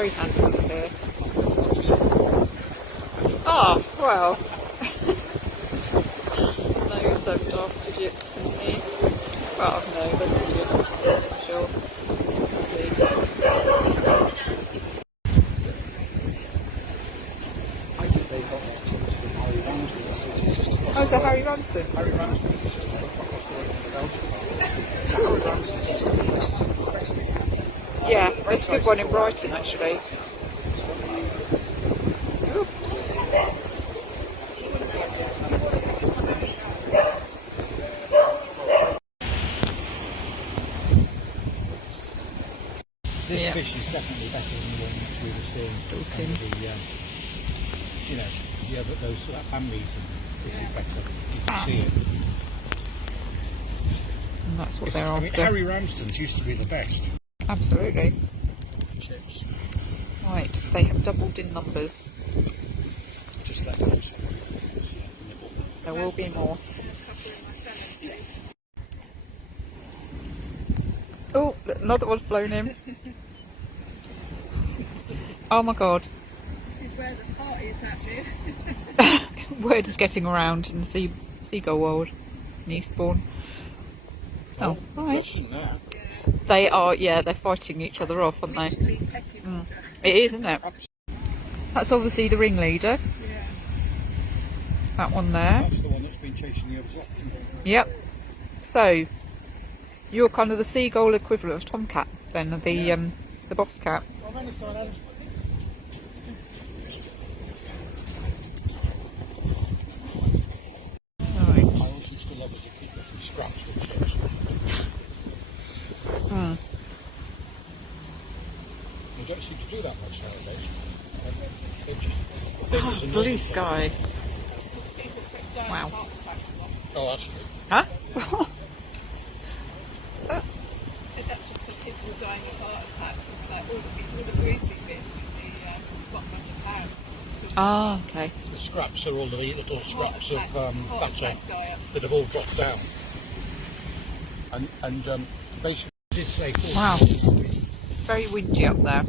very handsome here. Ah, well. No, so dark digits in here. Well, no, they're digits. Sure. Let's see. Oh, is that Harry Ramsden? Harry Ramsden is just across the road from the Belgian. Harry Ramsden is just the best thing. Yeah, it's a good one in Brighton actually. Oops. This fish is definitely better than the one which we were seeing. You know, the other that family eating. This is better. You can see it. And that's what they're after. I mean, Harry Ramsden's used to be the best. Absolutely. Chips. Right, they have doubled in numbers. Just that close. There will be more. Oh, another one's flown in. Oh my god. This is where the party is happening. Word is getting around in the seagull world in Eastbourne. Oh, right. Russian there. They are, yeah, they're fighting each other off, aren't they? It is, isn't it? That's obviously the ringleader. Yeah. That one there. That's the one that's been chasing the others up. Yep. So, you're kind of the seagull equivalent of tomcat, then, the boss cat. I also used to love it to keep it from scraps with chips. They don't seem to do that much nowadays. Oh, blue sky. Wow. Oh, actually. Huh? That's what people were dying of heart attacks. It's like all the greasy bits in the bottom of the pan. Ah, okay. The scraps are all the little scraps of butter diet. that have all dropped down. And basically, I did say Wow. Very windy up there.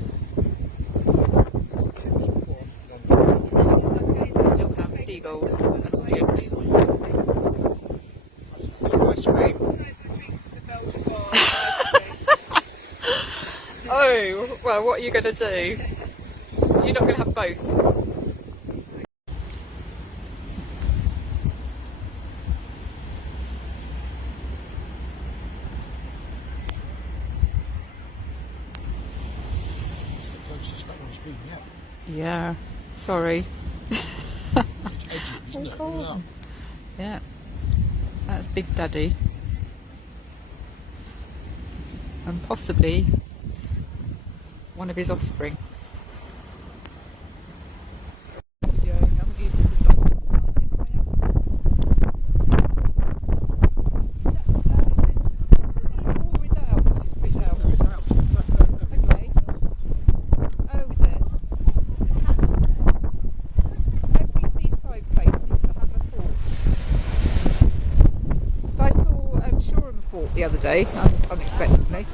We still have seagulls and chips. Ice cream. Oh, well, what are you going to do? You're not going to have both. Yeah, sorry. Oh, yeah, that's Big Daddy. And possibly one of his offspring. The other day, unexpectedly.